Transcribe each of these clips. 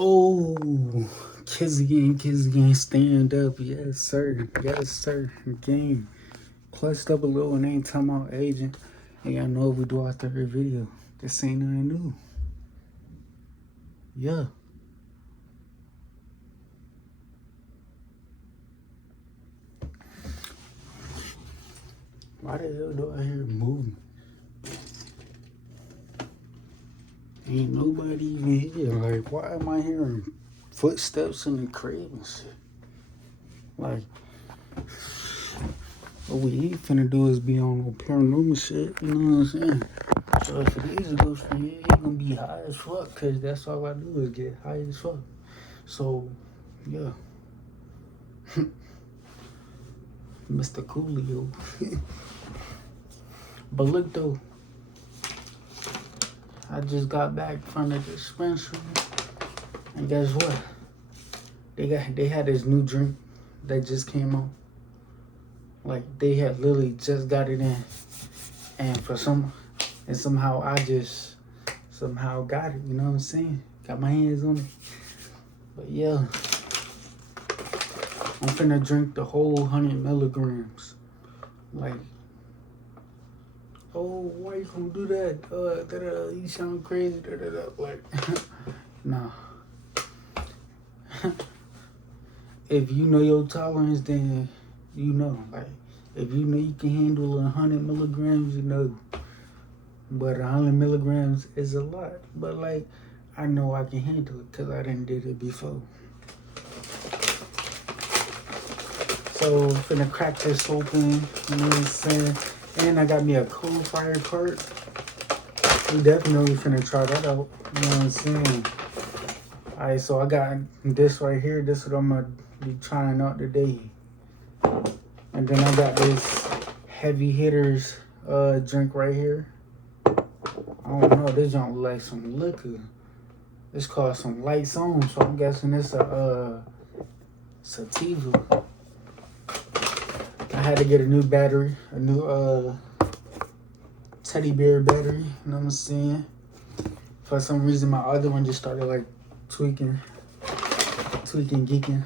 Oh, kids again, stand up. Yes, sir. Yes, sir. Game. Clutched up a little and ain't talking about agent. And y'all know we do our third video. This ain't nothing new. Yeah. Why the hell do I hear moving? Ain't nobody even here. Like, why am I hearing footsteps in the crib and shit? Like, what we ain't finna do is be on no paranormal shit, you know what I'm saying? So if it is a ghost for you, he gonna be high as fuck, cause that's all I do is get high as fuck. So, yeah. Mr. Coolio. But look though, I just got back from the dispensary, and guess what? They had this new drink that just came out. Like they had literally just got it in, and somehow I just somehow got it. You know what I'm saying? Got my hands on it. But yeah, I'm finna drink the whole 100 milligrams. Like, oh, why you gonna do that? You sound crazy. Like, nah. If you know your tolerance, then you know. Like, if you know you can handle 100 milligrams, you know. But 100 milligrams is a lot. But like, I know I can handle it because I done did it before. So I'm finna crack this open, you know what I'm saying? And I got me a ColdFire cart. We definitely finna try that out, you know what I'm saying? Alright, so I got this right here. This is what I'm gonna be trying out today. And then I got this heavy hitters drink right here. I don't know, this don't look like some liquor. It's called some lights on, so I'm guessing it's a sativa. I had to get a new battery, a new teddy bear battery, you know what I'm saying? For some reason my other one just started like tweaking, geeking.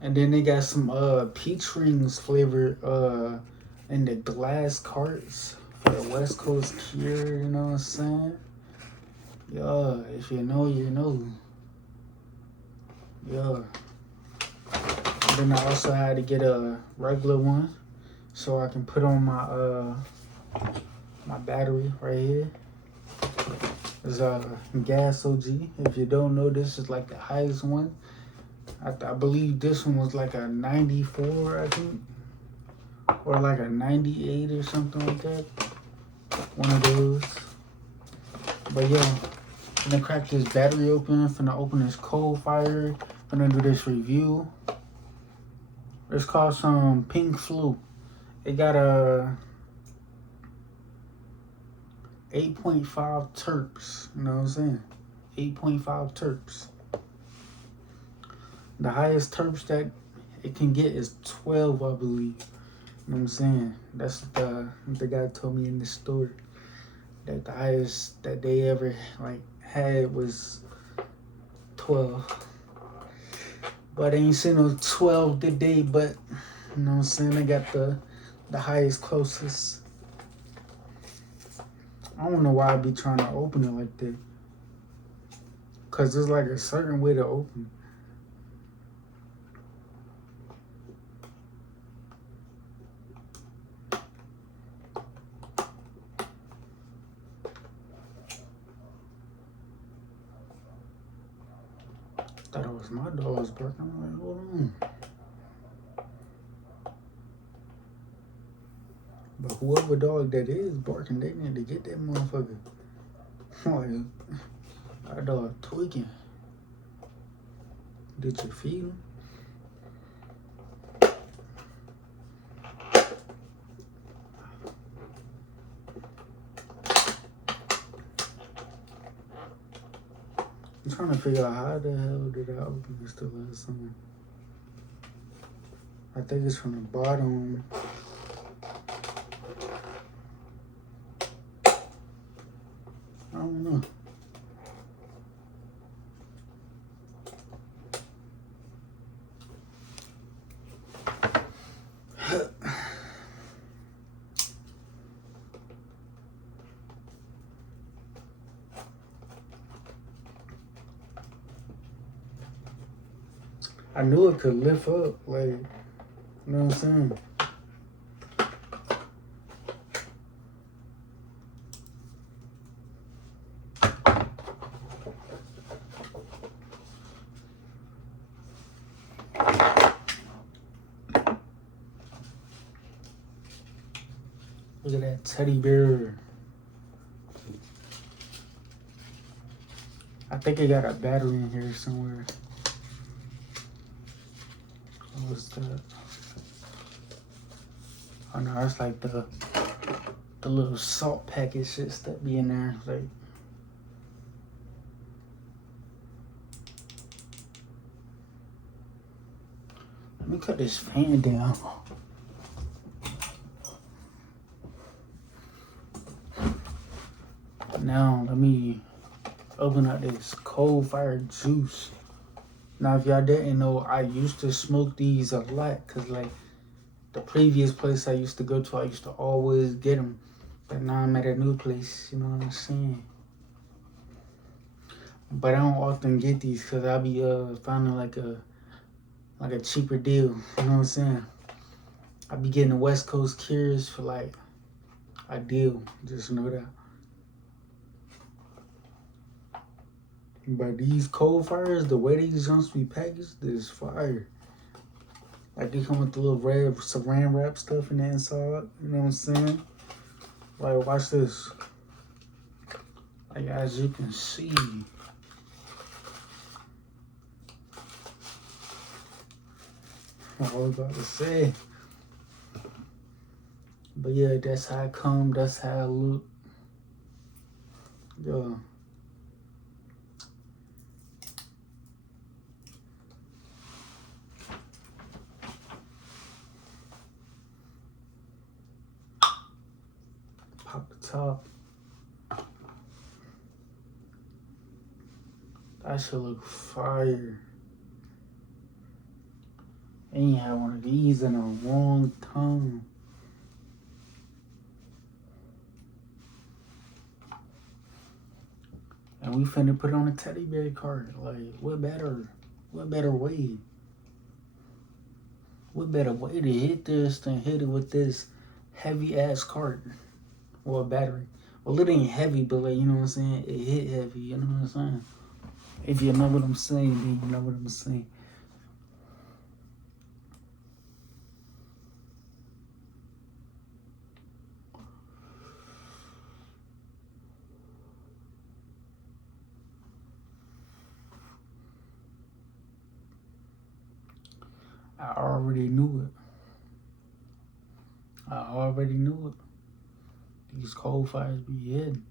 And then they got some peach rings flavored in the glass carts for the West Coast Cure, you know what I'm saying? Yeah, if you know, you know. Yeah. And then I also had to get a regular one so I can put on my my battery right here. It's a gas OG. If you don't know, this is like the highest one. I believe this one was like a 94, I think, or like a 98 or something like that. One of those. But yeah, I'm gonna crack this battery open. Finna open this ColdFire. Gonna do this review. It's called some Pink Flu. It got a 8.5 terps. You know what I'm saying? 8.5 terps. The highest terps that it can get is 12, I believe. You know what I'm saying? That's what the guy told me in the store. That the highest that they ever like had was 12. But I ain't seen no 12 today, but you know what I'm saying? I got the highest, closest. I don't know why I be trying to open it like that. Cause there's like a certain way to open. Thought it was my dog's barking. I'm like, hold on. But whoever dog that is barking, they need to get that motherfucker. Like, our dog tweaking. Did you feed him? I'm trying to figure out how the hell did I open this the last time. I think it's from the bottom. I don't know. I knew it could lift up, like, you know what I'm saying? Look at that teddy bear. I think it got a battery in here somewhere. What was that? Oh no, it's like the little salt packet shits that be in there. Like, let me cut this fan down. Now let me open up this ColdFire juice. Now, if y'all didn't know, I used to smoke these a lot, cause like the previous place I used to go to, I used to always get them. But now I'm at a new place, you know what I'm saying? But I don't often get these, cause I'll be finding like a cheaper deal, you know what I'm saying? I be getting the West Coast Cures for like a deal, just know that. But these ColdFires, the way these jumps be packaged, is fire. Like, they come with the little red saran wrap stuff in the inside, you know what I'm saying? Like, watch this. Like, as you can see. What I was about to say. But yeah, that's how I come, that's how I look. Yeah. Pop the top. That should look fire. Ain't had one of these in a long time. And we finna put on a teddy bear cart. Like, what better way? What better way to hit this than hit it with this heavy ass cart or a battery? Well, it ain't heavy, but like, you know what I'm saying? It hit heavy, you know what I'm saying? If you know what I'm saying, then you know what I'm saying. I already knew it. I already knew it. These ColdFires be hidden.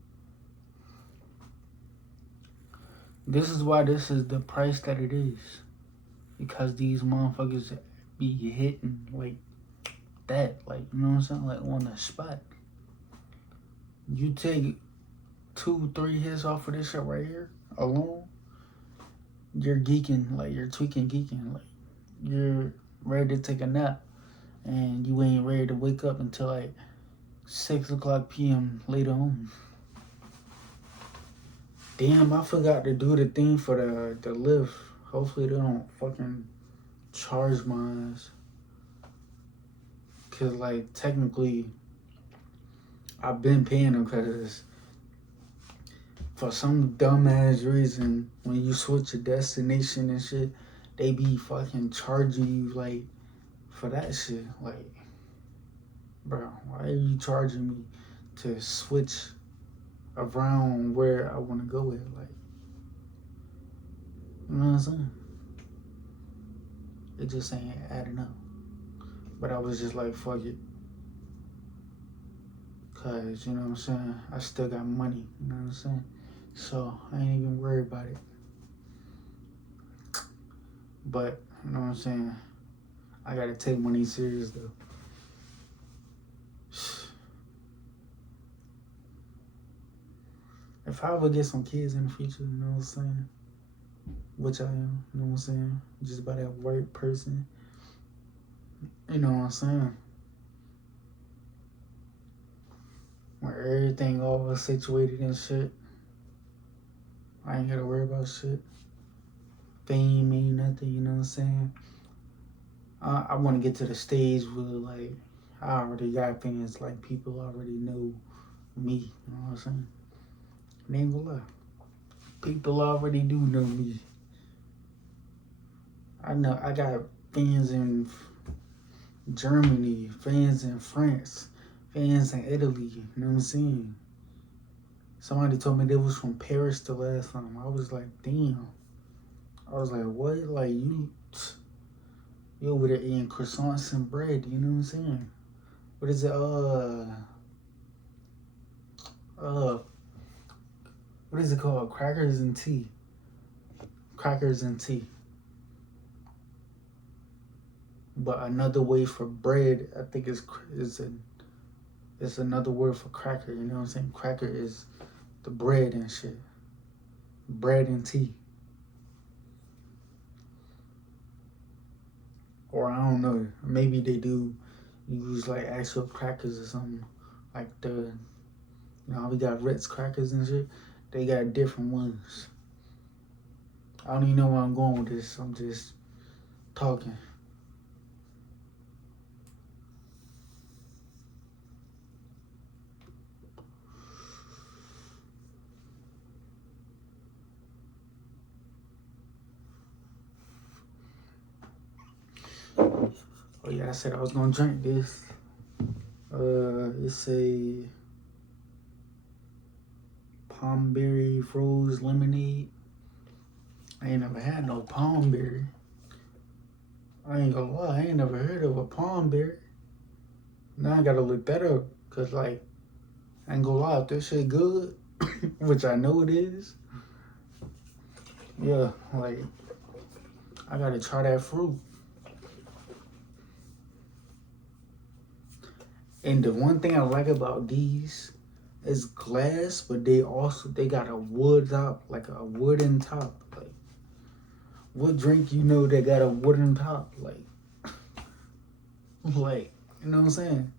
This is why this is the price that it is. Because these motherfuckers be hitting like that. Like, you know what I'm saying? Like, on the spot. You take 2-3 hits off of this shit right here alone, you're geeking. Like, you're tweaking geeking. Like, you're ready to take a nap. And you ain't ready to wake up until like 6 o'clock p.m. later on. Damn, I forgot to do the thing for the lift. Hopefully they don't fucking charge mine. Cause like technically I've been paying them because for some dumbass reason when you switch your destination and shit, they be fucking charging you like for that shit. Like, bro, why are you charging me to switch around where I want to go with? Like, you know what I'm saying? It just ain't adding up. But I was just like, fuck it. Cause, you know what I'm saying? I still got money, you know what I'm saying? So I ain't even worried about it. But, you know what I'm saying? I gotta take money serious though. If I ever get some kids in the future, you know what I'm saying? Which I am, you know what I'm saying? Just about that white person. You know what I'm saying? Where everything all situated and shit. I ain't gotta worry about shit. fame ain't nothing, you know what I'm saying? I want to get to the stage where, like, I already got fans, like, people already know me, you know what I'm saying? I ain't gonna lie. People already do know me. I know I got fans in Germany, fans in France, fans in Italy, you know what I'm saying? Somebody told me they was from Paris the last time. I was like, damn. I was like, what? Like, you over there eating croissants and bread, you know what I'm saying? What is it? Uh, what is it called? Crackers and tea. Crackers and tea. But another way for bread, I think it's another word for cracker, you know what I'm saying? Cracker is the bread and shit. Bread and tea. Or I don't know. Maybe they do use like actual crackers or something. Like how we got Ritz crackers and shit. They got different ones. I don't even know where I'm going with this. I'm just talking. Oh yeah, I said I was gonna drink this. It's a Pomberry froze lemonade. I ain't never had no Pomberry. I ain't gonna lie, I ain't never heard of a Pomberry. Now I gotta look that up, cause like, I ain't gonna lie, if this shit good, which I know it is, yeah, like, I gotta try that fruit. And the one thing I like about these is glass, but they got a wood top, like a wooden top. Like, what drink you know that got a wooden top? Like, you know what I'm saying?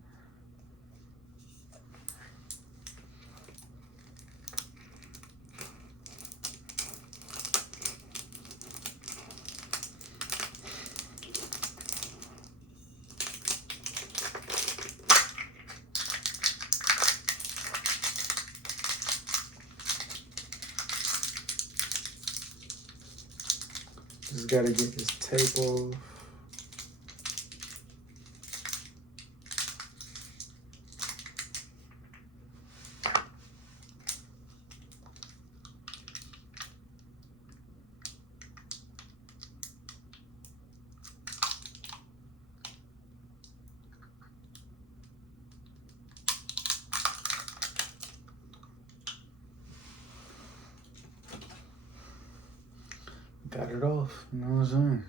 Just gotta get this tape off. Got it off, you know what I'm saying?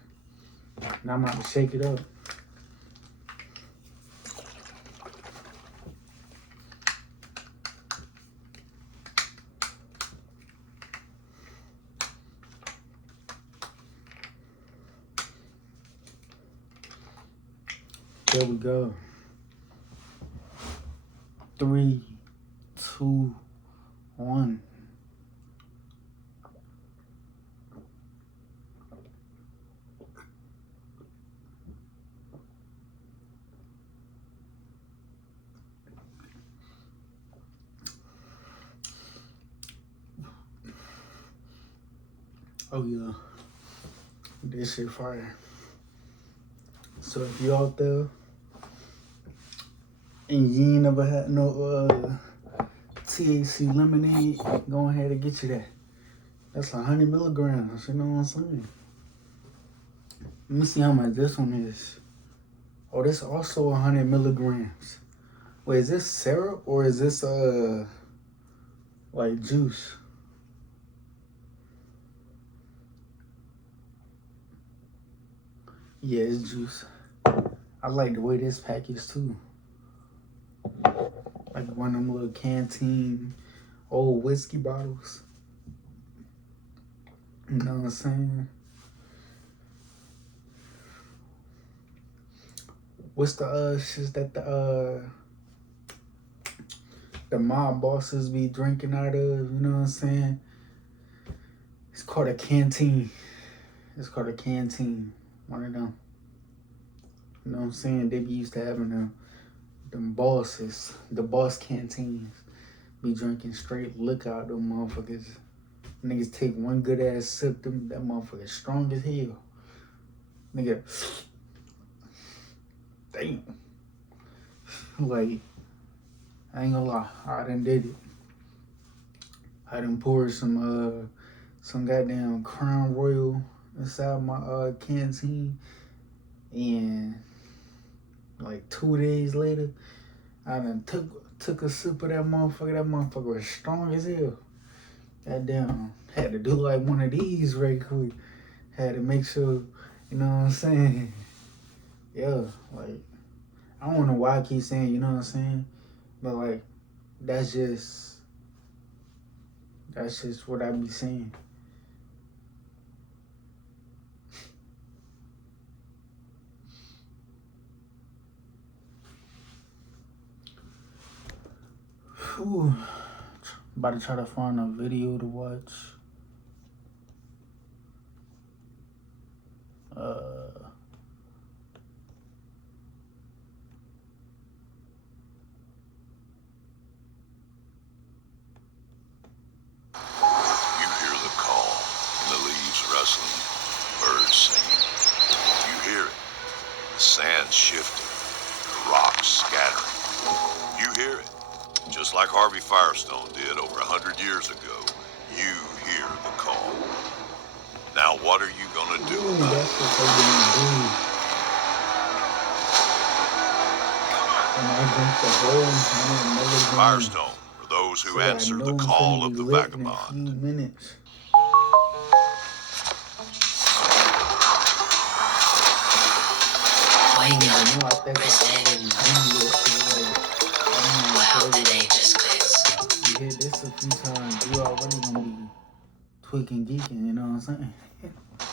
Now I'm about to shake it up. There we go. 3, 2, 1. Oh yeah, this shit fire. So if you out there and you ain't never had no THC lemonade, go ahead and get you that. That's 100 milligrams, you know what I'm saying? Let me see how much this one is. Oh, this also 100 milligrams. Wait, is this syrup or is this like juice? Yeah, it's juice. I like the way this package too. Like one of them little canteen old whiskey bottles. You know what I'm saying? What's the shit that the mob bosses be drinking out of, you know what I'm saying? It's called a canteen. It's called a canteen. One of them. You know what I'm saying? They be used to having them bosses, the boss canteens. Be drinking straight liquor out them motherfuckers. Niggas take one good ass sip, that motherfucker strong as hell. Nigga, damn. Like, I ain't gonna lie, I done did it. I done poured some goddamn Crown Royal inside my canteen, and like 2 days later, I done took a sip of that motherfucker. That motherfucker was strong as hell. Goddamn, had to do like one of these right quick. Had to make sure, you know what I'm saying? Yeah, like, I don't know why I keep saying, you know what I'm saying? But like, that's just what I be saying. Whew. About to try to find a video to watch. You hear the call, the leaves rustling, birds singing. You hear it, the sand shifting, the rocks scattering. You hear it, just like Harvey Firestone did over 100 years ago. You hear the call. Now what are you gonna do about it? Firestone, for those who answer the call of the vagabond. Well, the day just clicks. You hear this a few times, you already gonna be tweaking, geeking, you know what I'm saying?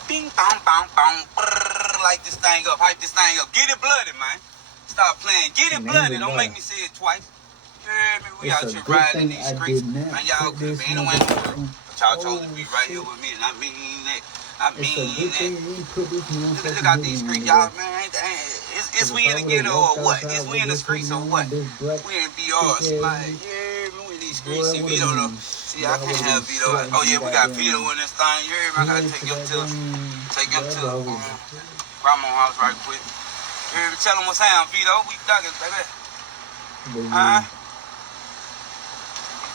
Bing, bong, bong, bong, light this thing up, hype this thing up. Get it blooded, man. Stop playing. Get it blooded. Don't make me say it twice. Yeah, man, we out here riding in these streets. Man, y'all could have been anywhere in the world. But y'all chose to be right here with me, and I mean that. I mean that. Look out these streets, y'all, man. Is we in the ghetto or what? Is we in the streets or what? We in BRs, man. Yeah, man, we in these streets. See, Vito, though. See, I can't have Vito. Oh, yeah, we got Vito in this thing. Yeah, man, I gotta take him to grandma's house right quick. Yeah, tell him what's happening, Vito. We thugging, baby.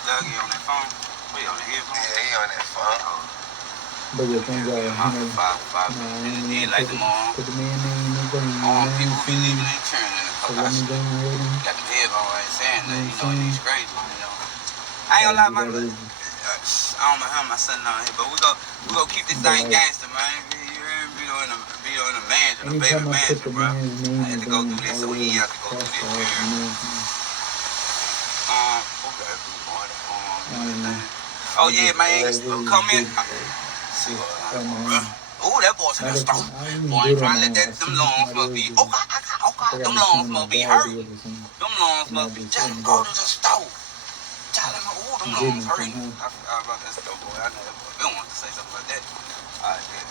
Dougie on that phone. Wait, on the headphone? Yeah, he on that phone. But your thing got five minutes like tomorrow. Put the man name in the game. People be leaving and turning in the fuck out. Got the headphone, I ain't saying that. You know, these crazy, you know. I ain't gonna lie, my I don't know how my son on here, but we go keep this thing gangster, man. Vito in a mansion, a baby mansion, bro. I had to go through this, so he had to go through this. Oh yeah, man. Come in. Oh, that boy's in the store. Boy, trying to let them lungs must be. Okay. Them lungs must be hurting. Them lungs must be. Tell him go to the store. Tell him, them lungs hurting. I forgot about that store, boy. I know that boy. Bill wants to say something like that. All right, yeah.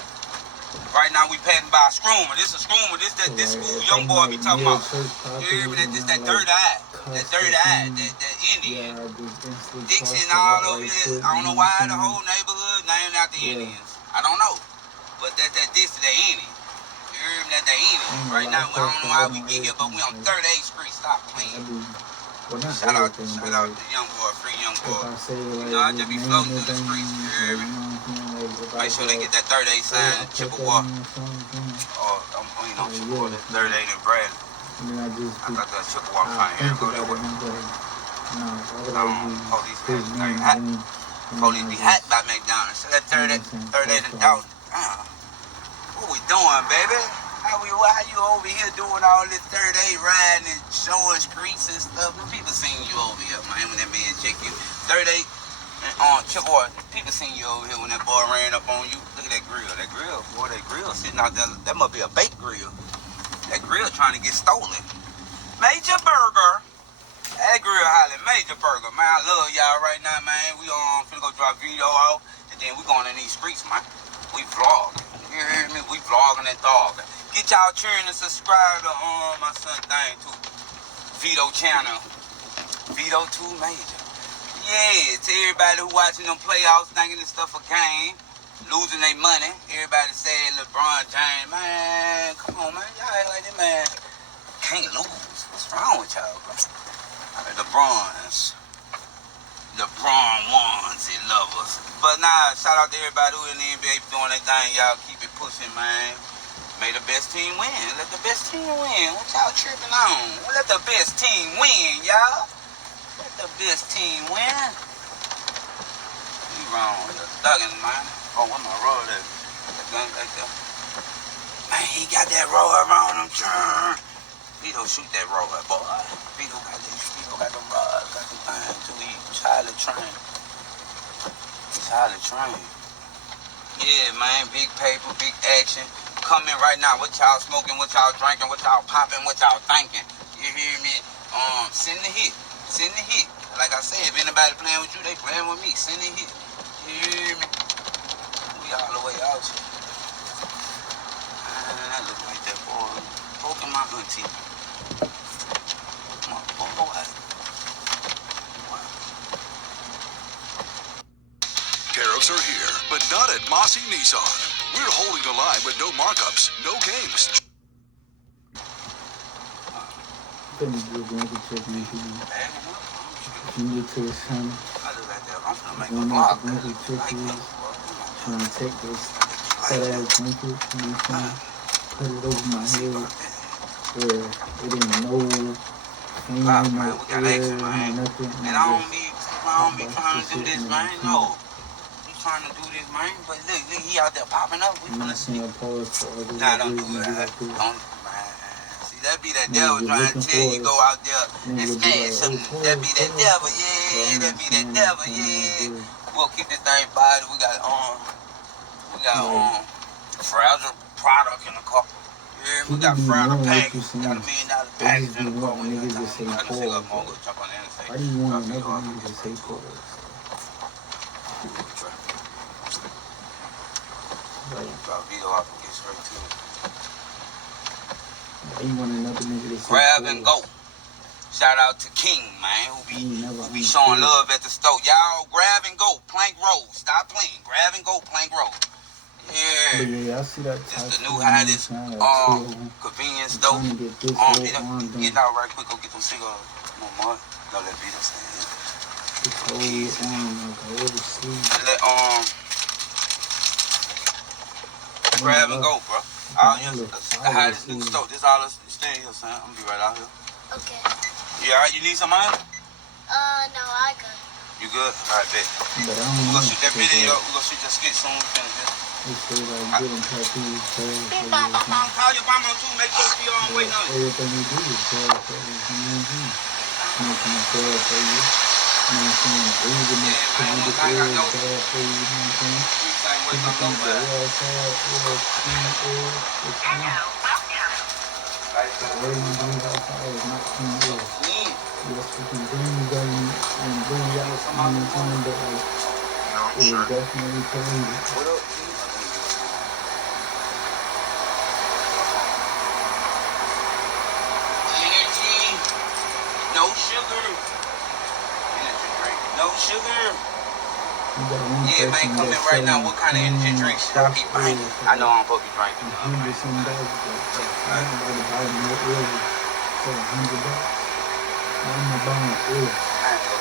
Right now we passing by a screamer. This a screamer. This school young boy be talking about. Yeah, but this that third eye. That third eye. That Indian. Dixie and all over this. I don't know why the whole neighborhood named after Indians. I don't know. But that this that Indian. You hear me? That Indian. Right now I don't know how we get here, but we on 38th Street. Stop playing. Shout out to young boy, free young boy. You know, I just be floating through the streets. You hear me? Make sure they get that 38 sign in Chippewa. I'm putting on Chippewa, that 38 in Bradley. I thought that Chippewa kind of here go that way. Police be hot by McDonald's. So that 38 and Dalton. What we doing, baby? How you over here doing all this 38 riding and showing streets and stuff? People seen you over here, man, when that man check you. 38 on Chippewa, people seen you over here when that boy ran up on you. Look at that grill. That grill sitting out there. That must be a baked grill. That grill trying to get stolen. Major Burger. That grill hollering Major Burger. Man, I love y'all right now, man. We finna go drop video off, and then we going in these streets, man. We vlogging. You hear me? We vlogging and dogging. Get y'all cheering and subscribe to my son thing too. Vito channel. Vito 2 Major. Yeah, to everybody who watching them playoffs thinking this stuff a game, losing their money. Everybody said LeBron James, man, come on, man. Y'all act like that, man. Can't lose. What's wrong with y'all, bro? LeBron ones and lovers. But nah, shout out to everybody who in the NBA doing their thing. Y'all keep it pushing, man. May the best team win. Let the best team win. What y'all tripping on? Let the best team win, y'all. Let the best team win. You wrong. You're thugging, man. Oh, where my roll at? That gun back there. Man, he got that roll around him. Vito shoot that roll, boy. Vito got the rod. Got the thing too. He's highly trained. Yeah, man. Big paper, big action. Come in right now. What y'all smoking? What y'all drinking? What y'all popping? What y'all thinking? You hear me? Send the hit. Like I said, if anybody playing with you, they playing with me. Send the hit. You hear me? We all the way out here. That look like that boy. Poking my auntie. My boy. Tariffs are here, but not at Mossy Nissan. We're holding the line with no markups, no games. Then you do the check me if you need to his channel. One of the blanket checkers trying to take this fat ass blanket, you know what I'm saying? Put it over my head where it ain't no pain, no air, no nothing. And I don't be trying to do this, man. No. Trying to do this, man, but look, he out there popping up. We finna see. Nah, don't do it. Don't, man. See, that be that devil trying to tell you go out there and smash something. That be that devil, yeah. That be that devil, yeah. We'll keep this thing body. We got fragile product in the car. Yeah, we got fragile package. Got $1 million package in the car. We got to see up more. Go jump on the interstate. Why do you want another nigga to say pause? Drop Vito off and get straight to it. You want another nigga to say grab and go. Shout out to King, man, who be showing love at the store. Y'all grab and go, plank roll. Stop playing. Grab and go, plank roll. Yeah. Yeah, I see that. It's the new hottest convenience store. Get out right quick, go get them cigars. No more. Don't let Vito stand in. This whole arm, like I always sleep. Grab and go, bro. The hottest new store. This all us. Stay here, son. I'm gonna be right out here. Okay. You alright? You need some money? No, I good. You good? Alright, bet. We're gonna shoot that video. We're gonna shoot that skit soon. We finish this. They say like getting tattoos, call your mama too. Make sure she on waiting on you. Everything you do is bad for you. You know what I'm saying? Making it bad for you. You know what I'm saying? Breathing it to you, the air is bad for you. You know what I'm saying? People think the air is bad, air is clean air. It's not. The air you breathe outside is not clean air. Yes, we can breathe and breathe out, you know what I'm saying? But like, it is definitely polluted. No sugar. Energy drink. No sugar. Yeah, man, come in right now. What kind of energy drink should I be buying? I know I'm supposed to be drinking. I ain't gonna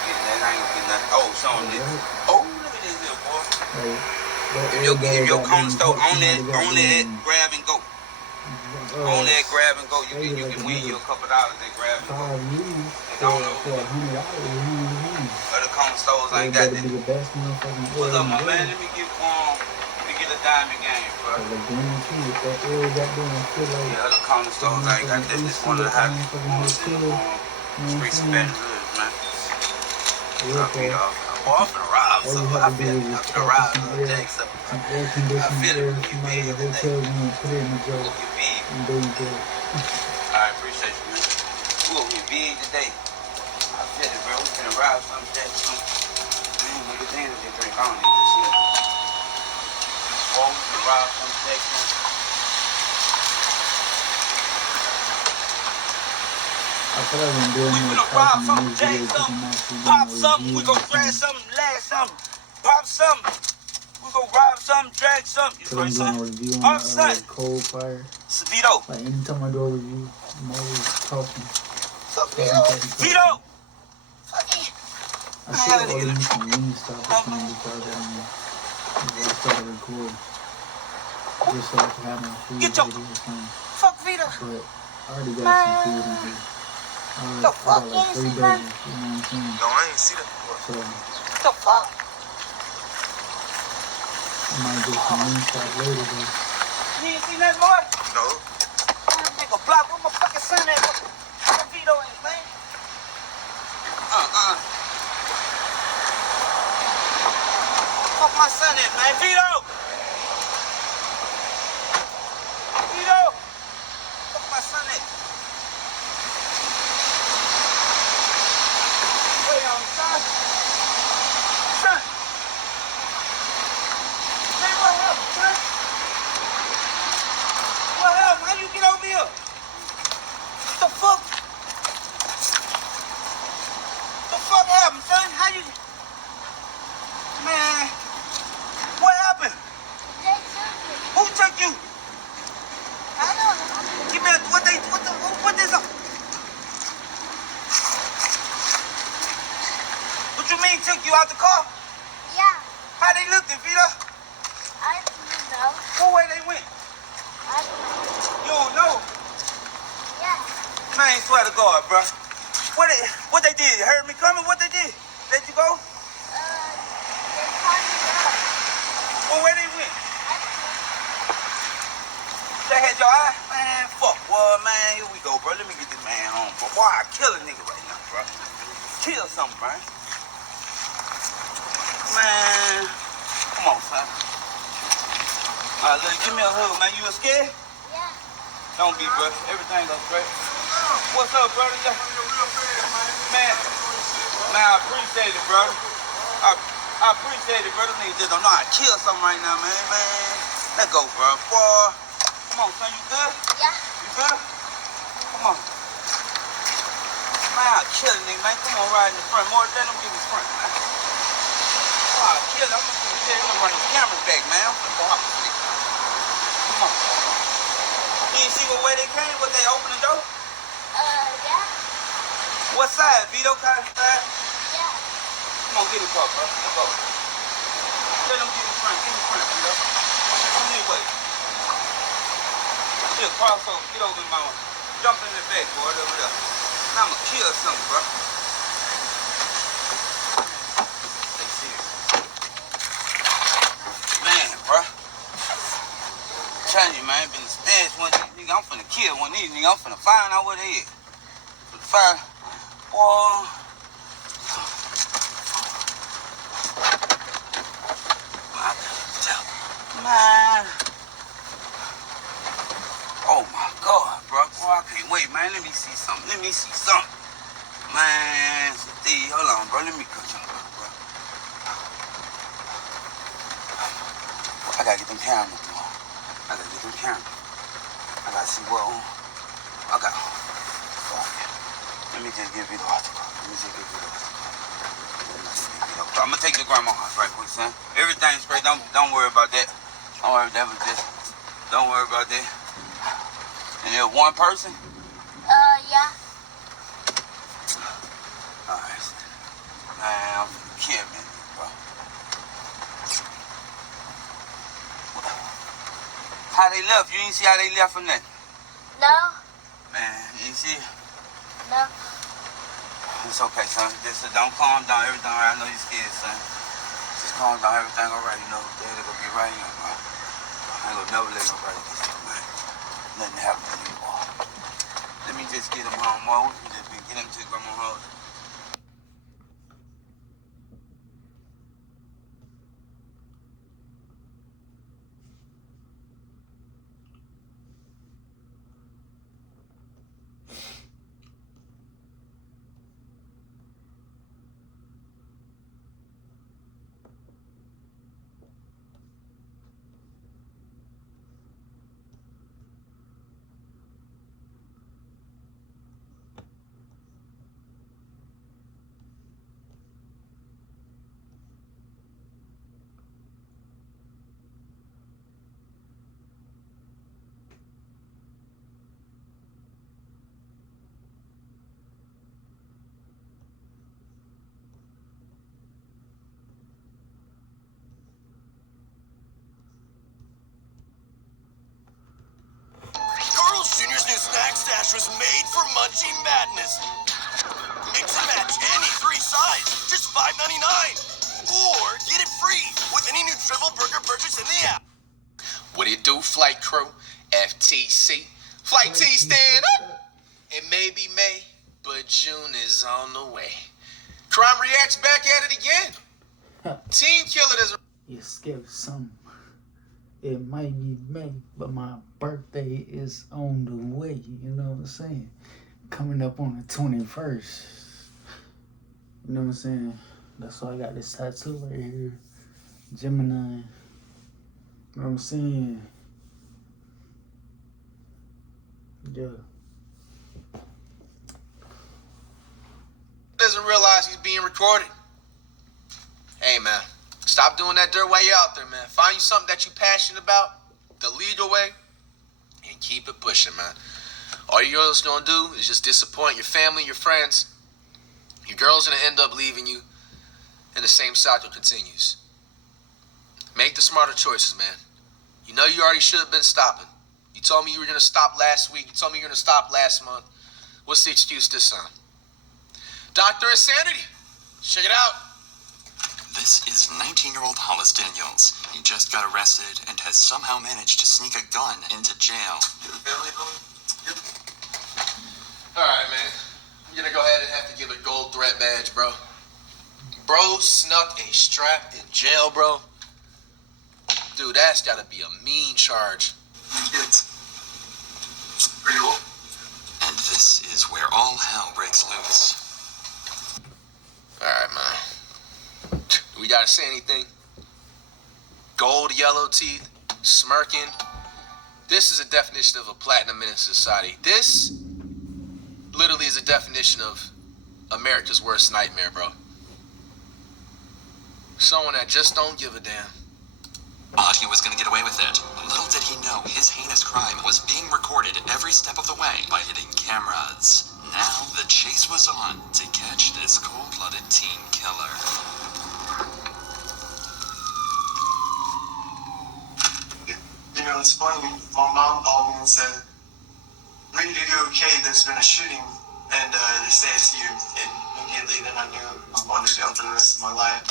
get that. Oh, something this. Oh, look at this little boy. If your corner store on that grab and go. On that grab and go, you can win you a couple dollars at grab and go. For $100, Other corner stores like that. What's up, my man? Let me get a diamond game, bro. Yeah, other corner stores like that. This is one of the hottest streets of Baton Rouge, man. Boy, I'm finna rob something. I feel it. I'm finna rob some jacks up. I feel it. You big today. I appreciate you, man. We gonna get big today. I feel it, bro. We finna rob some jacks. Man, look at the energy drink. I don't need this shit. Oh, we finna rob some, take some. I feel like I'm doing We more finna rob talking in something, this take video because something, I'm actually pop doing a something. We review gon' on drag something. something, lag something, pop something. We gon' rob something, drag something. You Because I'm son? doing a review on Pop son. ColdFire. Vito. Like anytime I do a review, I'm always talking. Fuck Vito. Vito. I should have ordered me some Wingstop or something before I started recording. Just so I can have my food Get your ready or something. fuck Vito. But I already got some food in here. I got like 3 burgers, you know what I'm saying? No, I ain't see that. So What the fuck? I might get some Wingstop later though. You ain't see nothing, boy? No. Nigga block, where my fucking son at? Where Vito is, man? Fuck my son at, man. Vito! Vito! Fuck my son at. Wait on, son. Son! Man, what happened, son? What happened? How you get over here? What the fuck? The fuck happened, son? How you... Man, what happened? They took me. Who took you? I don't know. Give me a, what is up? What you mean took you out the car? Yeah, How they looked at Vito? I don't know. What way they went? I don't know. You don't know. Yeah. Man, swear to God, bro. What they did? Heard me coming? What they did? Let you go? They called me up. What way they went? I don't know. They had your eye? Man, fuck. Well, man, here we go, bro. Let me get this man home, bro. Why I kill a nigga right now, bro? Kill something, bro. Man, come on, son. Look, give me a hug, man. You scared? Yeah. Don't be, bro. Everything goes great. What's up, brother? Man, I appreciate it, brother. I appreciate it, brother. Nigga just don't know how to kill something right now, man. Man, let go, bro. Boy, come on, son. You good? Yeah. You good? Come on. Man, I'll kill a nigga, man. Come on, ride in the front. More than them, give me front, man. Oh, I'll kill him. I'm gonna run the camera back, man. I'm gonna go out with it. Come on. You ain't see what way they came? What they opened the door? Yeah. What side? Vito kind of side? Yeah. Come on, get in the car, bro. Let's go. Let them get in front. Get in front, Vito. Come this way. Shit, cross over. Get over in my one. Jump in the back, boy, over there. And I'ma kill something, bro. Stay serious. Man, bro. Telling you, man, been smashed one of these niggas. I'm finna kill one of these niggas. I'm finna find out where they is. Find, boy. Man. Oh my God, bro. Boy, I can't wait, man. Let me see something. Let me see something. Man, hold on, bro. Let me cook some, bro. I gotta get them cameras, bro. I gotta get them cameras. I gotta see what I got. Let me just give it off. I'm gonna take the grandma house right quick, son. Everything's great. Don't worry about that. Don't worry about that. Don't worry about that. And there's one person? Yeah. Alright. Man, I'm gonna kill me, bro. How they left? You ain't see how they left from that? No. Man, you ain't see? No. It's okay, son. Just don't calm down. Everything all right. I know you're scared, son. Just calm down. Everything all right. You know, they're gonna be right here, bro. I ain't gonna never let nobody get sick, man. Nothing happen to you, boy. Let me just get him home, boy. We can just get him to grandma's house. package was made for munching madness. Mix and match any 3 sides, just $5.99. Or get it free with any new triple burger purchase in the app. What do you do, flight crew? FTC. Flight T, stand up. It may be May, but June is on the way. Crime Reacts back at it again. Teen Killer doesn't... You skipped some. It might be May, but my birthday is on the way. You know what I'm saying? Coming up on the 21st. You know what I'm saying? That's why I got this tattoo right here. Gemini. You know what I'm saying? Yeah. Doesn't realize he's being recorded. Hey, man. Stop doing that dirt while you're out there, man. Find you something that you're passionate about, the legal way, and keep it pushing, man. All your girl's gonna do is just disappoint your family, your friends. Your girl's gonna end up leaving you, and the same cycle continues. Make the smarter choices, man. You know you already should have been stopping. You told me you were gonna stop last week. You told me you were gonna stop last month. What's the excuse this time? Dr. Insanity. Check it out. This is 19-year-old Hollis Daniels. He just got arrested and has somehow managed to sneak a gun into jail. All right, man. I'm gonna go ahead and have to give a gold threat badge, bro. Bro snuck a strap in jail, bro. Dude, that's gotta be a mean charge. It's pretty cool. And this is where all hell breaks loose. All right, man. We gotta say anything? Gold, yellow teeth, smirking. This is a definition of a platinum menace society. This literally is a definition of America's worst nightmare, bro. Someone that just don't give a damn. Thought he was going to get away with it. Little did he know his heinous crime was being recorded every step of the way by hidden cameras. Now the chase was on to catch this cold-blooded teen killer. You know, it's funny. My mom called me and said, "Rick, are you okay? There's been a shooting." And they say it's you. And immediately then I knew I wanted to go for the rest of my life.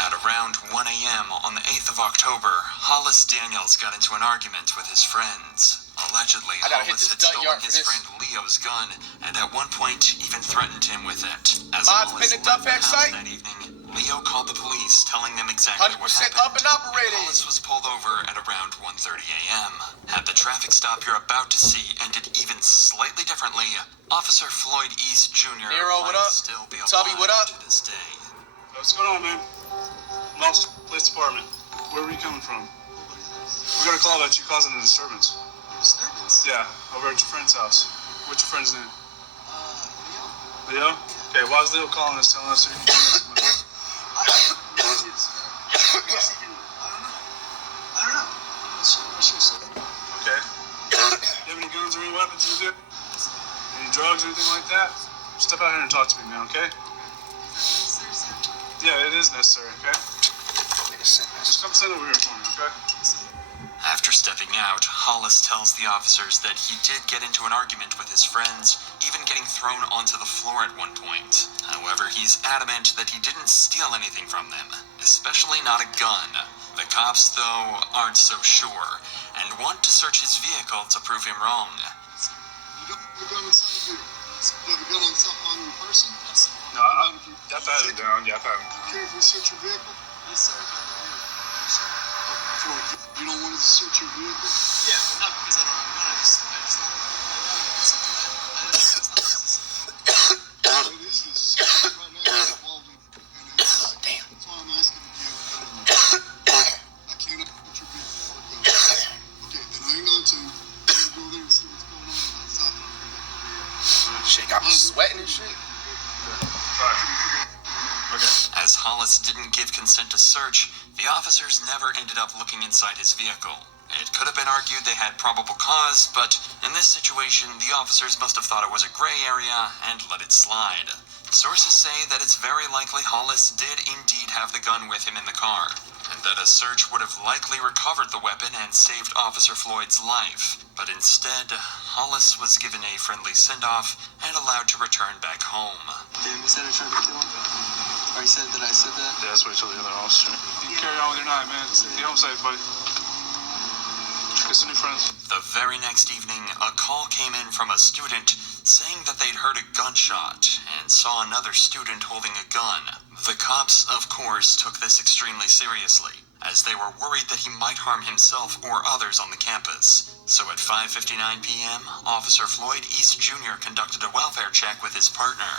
At around 1 a.m. on the 8th of October, Hollis Daniels got into an argument with his friends. Allegedly, Hollis had stolen his friend Leo's gun and at one point even threatened him with it. As Hollis left the house that evening, Leo called the police, telling them exactly what happened. Up and operating. Hollis was pulled over at around 1:30 a.m. Had the traffic stop you're about to see ended even slightly differently, Officer Floyd East Jr. Nero, what up? Still be alive Tubby, what up? to this day. What's going on, man? Lost Police Department. Where are you coming from? We got a call about you causing a disturbance. Disturbance? Yeah, over at your friend's house. What's your friend's name? Leo? Okay, why is Leo calling us, telling us that you're I don't know. What she said. Okay. Do you have any guns or any weapons in the vehicle? Any drugs or anything like that? Step out here and talk to me, man, okay? Yeah, it is necessary, okay? Just come sit over here for me, okay? After stepping out, Hollis tells the officers that he did get into an argument with his friends, even getting thrown onto the floor at one point. However, he's adamant that he didn't steal anything from them, especially not a gun. The cops, though, aren't so sure, and want to search his vehicle to prove him wrong. You don't have a gun inside here. You have a gun on your person? No, y'all have it down. Y'all have it. Care if we search your vehicle? Yes, sir. You don't want us to search your vehicle? Yeah, but not because I don't have a gun. I just it is necessary. Right now, you're involved in Damn. That's why I'm asking if you have a gun. I cannot put your vehicle for a gun. Okay, then hang on to it. I'm going to go there and see what's going on outside. And I'll bring back over here. Shit, got me sweating and shit. As Hollis didn't give consent to search, the officers never ended up looking inside his vehicle. It could have been argued they had probable cause, but in this situation, the officers must have thought it was a gray area and let it slide. Sources say that it's very likely Hollis did indeed have the gun with him in the car. and that a search would have likely recovered the weapon and saved Officer Floyd's life. But instead, Hollis was given a friendly send-off and allowed to return back home. Damn, he said I tried to kill him? Or he said that I said that? Yeah, that's what he told the other officer. You carry on with your night, man. Get home safe, buddy. Get some new friends. The very next evening, a call came in from a student saying that they'd heard a gunshot and saw another student holding a gun. The cops, of course, took this extremely seriously, as they were worried that he might harm himself or others on the campus. So at 5:59 p.m., Officer Floyd East Jr. conducted a welfare check with his partner.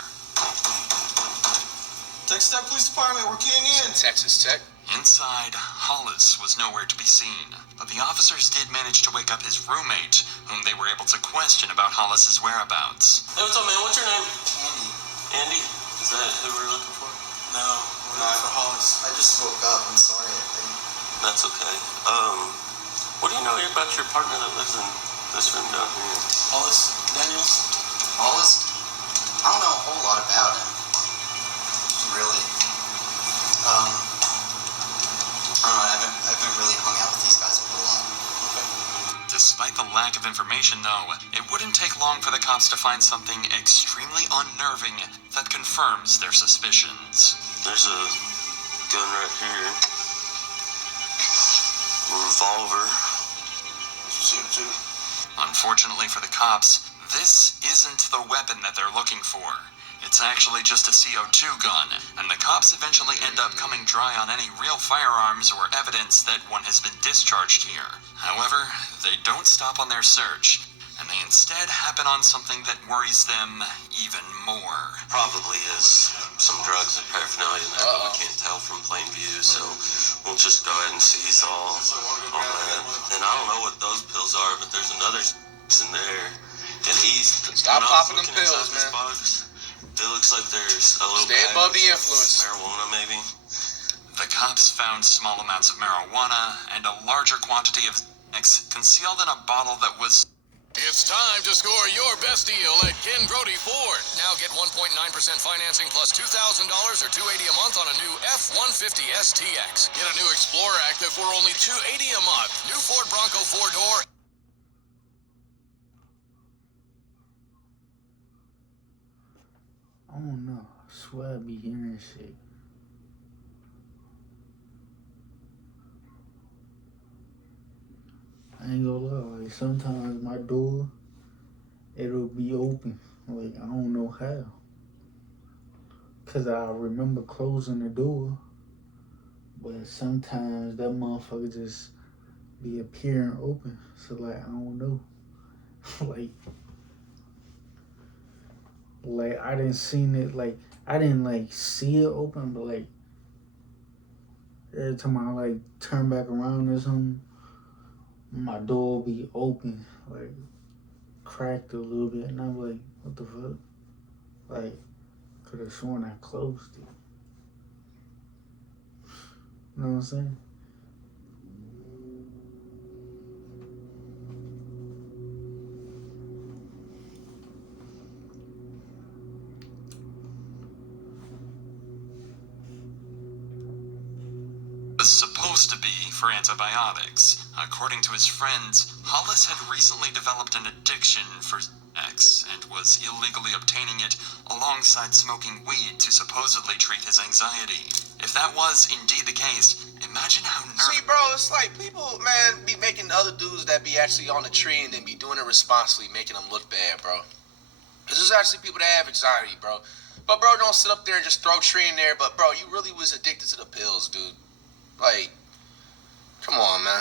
Texas Tech Police Department, we're keying in. Texas Tech. Inside, Hollis was nowhere to be seen, but the officers did manage to wake up his roommate, whom they were able to question about Hollis's whereabouts. Hey, what's up, man? What's your name? Andy. Andy? Is that who we're looking for? No, we're looking for Hollis. I just woke up. I'm sorry. That's okay. What do you know about your partner that lives in this room down here? Hollis Daniels? Hollis? I don't know a whole lot about him. Really. I haven't really hung out with these guys a whole lot. Despite the lack of information, though, it wouldn't take long for the cops to find something extremely unnerving that confirms their suspicions. There's a gun right here. A revolver. Unfortunately for the cops, this isn't the weapon that they're looking for. It's actually just a CO2 gun, and the cops eventually end up coming dry on any real firearms or evidence that one has been discharged here. However, they don't stop on their search, and they instead happen on something that worries them even more. Probably is some drugs and paraphernalia in there, but we can't tell from plain view, so we'll just go ahead and seize all that. And I don't know what those pills are, but there's another in there. And Stop popping them pills, man. It looks like there's a little Stay above the influence. marijuana, maybe. The cops found small amounts of marijuana and a larger quantity of X concealed in a bottle that was... It's time to score your best deal at Ken Brody Ford. Now get 1.9% financing plus $2,000 or $280 a month on a new F-150 STX. Get a new Explorer Active for only $280 a month. New Ford Bronco 4-door. I don't know. I swear I be hearing shit. I ain't gonna lie. Like, sometimes my door, it'll be open. Like, I don't know how. Because I remember closing the door. But sometimes that motherfucker just be appearing open. So, like, I don't know. Like, I didn't seen it, like, I didn't, like, see it open, but, like, every time I, like, turn back around or something, my door will be open, like, cracked a little bit, and I'm like, what the fuck? Like, could have sworn I closed it. You know what I'm saying? Was supposed to be for antibiotics. According to his friends, Hollis had recently developed an addiction for X and was illegally obtaining it alongside smoking weed to supposedly treat his anxiety. If that was indeed the case, imagine how nervous... See, bro, it's like people, man, be making other dudes that be actually on the tree and then be doing it responsibly, making them look bad, bro. Because there's actually people that have anxiety, bro. But, bro, don't sit up there and just throw tree in there. But, bro, you really was addicted to the pills, dude. Like, come on, man.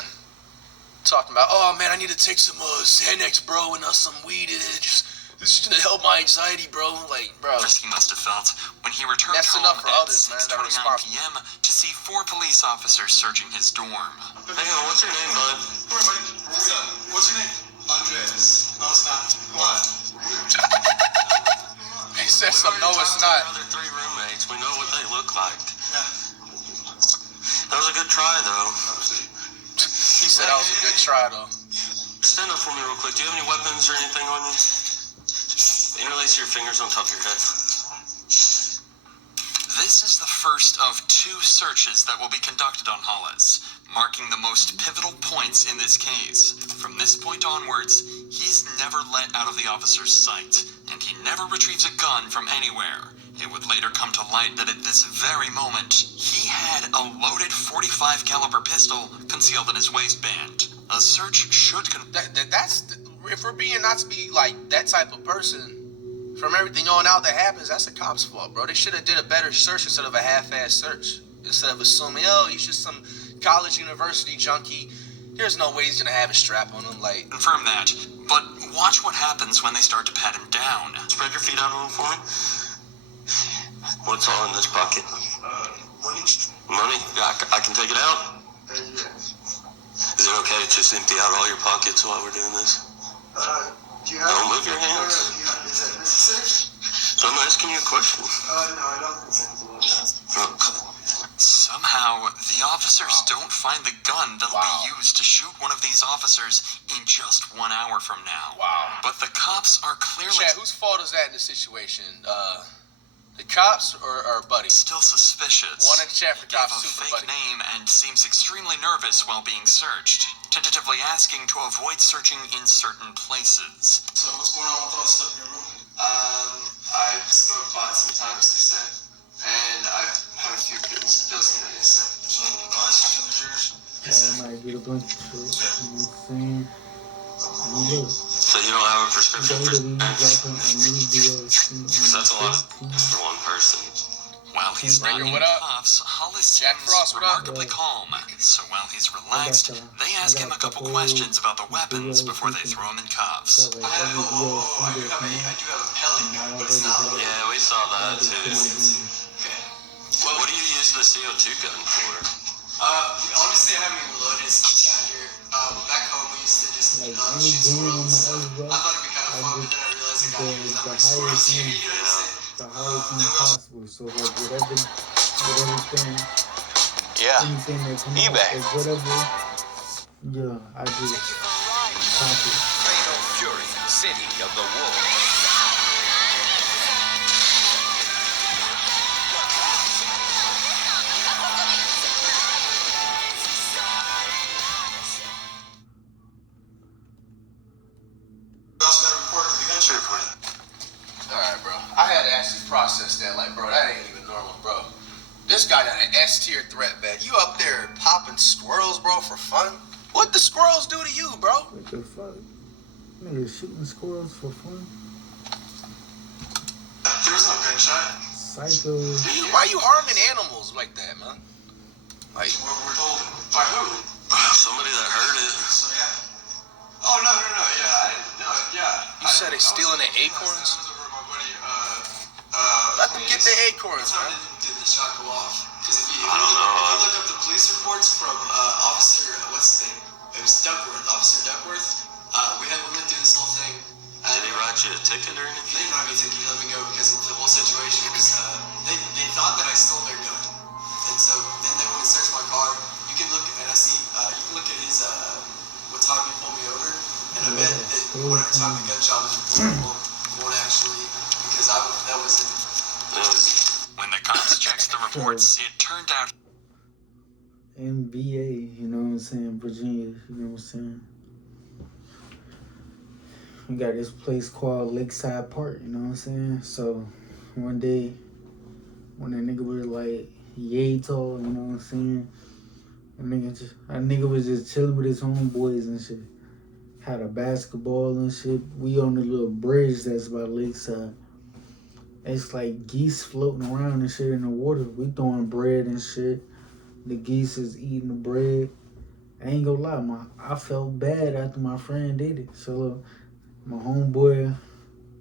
Talking about, oh, man, I need to take some Xanax, bro, and some weed, and this is gonna help my anxiety, bro. Like, bro. He must have felt when he returned That's home enough for at others, man, that 6:29 p.m. to see 4 police officers searching his dorm. Hang on, what's your name, bud? What's up? What's your name? Andres. No, it's not. What? He said something, no, it's not. Other 3 roommates, we know what they look like. Yeah. That was a good try, though. He said that was a good try, though. Stand up for me real quick. Do you have any weapons or anything on you? Interlace your fingers on top of your head. This This is the first of 2 searches that will be conducted on Hollis, marking the most pivotal points in this case. From this point onwards, he's never let out of the officer's sight, and he never retrieves a gun from anywhere. It would later come to light that at this very moment, he had a loaded .45 caliber pistol concealed in his waistband. A search should That's if we're being not to be like that type of person. From everything on out that happens, that's the cops' fault, bro. They should have did a better search instead of a half-ass search. Instead of assuming, oh, he's just some college university junkie. There's no way he's gonna have a strap on him. Like, confirm that, but watch what happens when they start to pat him down. Spread your feet out a little for me. What's all in this pocket? Money. Money? Yeah, I can take it out? Yes. Is it okay to just empty out all your pockets while we're doing this? Do you have... Don't move your hands. Is that necessary? I'm asking you a question. No, I don't think so. Somehow, the officers don't find the gun that'll be used to shoot one of these officers in just 1 hour from now. wow. But the cops are clearly Chad, whose fault is that in this situation? The cops or Buddy? still suspicious. One in the chat for He gave cops, a two for fake Buddy. name and seems extremely nervous while being searched, tentatively asking to avoid searching in certain places. So what's going on with all the stuff in your room? I smoked pot sometimes, they said, and I've had a few pills in it, they said. I might get a bunch of shit. You know what I'm saying? So you don't have a prescription for Because that's a lot for one person. While he's not Ringer, in what up? cuffs, Hollis Jack seems Frost, what up? remarkably calm. So while he's relaxed, they ask him a couple questions about the weapons before they throw him in cuffs. I do have a pellet gun, but it's not loaded. Yeah, we saw that too. Okay. What do you use the CO2 gun for? Honestly, I haven't even loaded it since down here. Back home, we used to just like shoot any game on squirrels. my So I thought it'd be kind of fun, but then I realized I got to use that many squirrels here. You know what I'm saying? the highest thing possible. So like whatever thing, Yeah. anything that comes out, eBay. like whatever, yeah, I just copy it. Fatal Fury, City of the Wolves. We also got a report of the gunshot report. Alright, bro. I had to actually process that. Like, bro, that ain't even normal, bro. This guy got an S-tier threat badge. You up there popping squirrels, bro, for fun? What the squirrels do to you, bro? What the fuck? Nigga shooting squirrels for fun? There was no gunshot. Psycho. Why you harming animals like that, man? Like, We're told by who? Somebody that heard it. So yeah. Oh no, yeah, I didn't know. Yeah. You said they stealing the acorns? That was over my buddy. let them get their acorns, What man. time did the shot go off? Because if you I don't know. if you look up the police reports from Officer what's his name? It was Duckworth, Officer Duckworth. We went through this whole thing. Did he write you a ticket or They anything? didn't write me a ticket. He let me go because the whole situation was they thought that I stole their gun, and so then they went and searched my car. You can look and I see you can look at his what time he pulled me over, and I bet that whatever time the gunshot was reportable won't actually because that wasn't. When the cops checked the reports, it turned out NBA, you know what I'm saying? Virginia, you know what I'm saying? We got this place called Lakeside Park, you know what I'm saying? So one day when a nigga was like yay tall, you know what I'm saying? A nigga was just chilling with his homeboys and shit. Had a basketball and shit. We on the little bridge that's by Lakeside. It's like geese floating around and shit in the water. We throwing bread and shit. The geese is eating the bread. I ain't gonna lie, I felt bad after my friend did it. So my homeboy,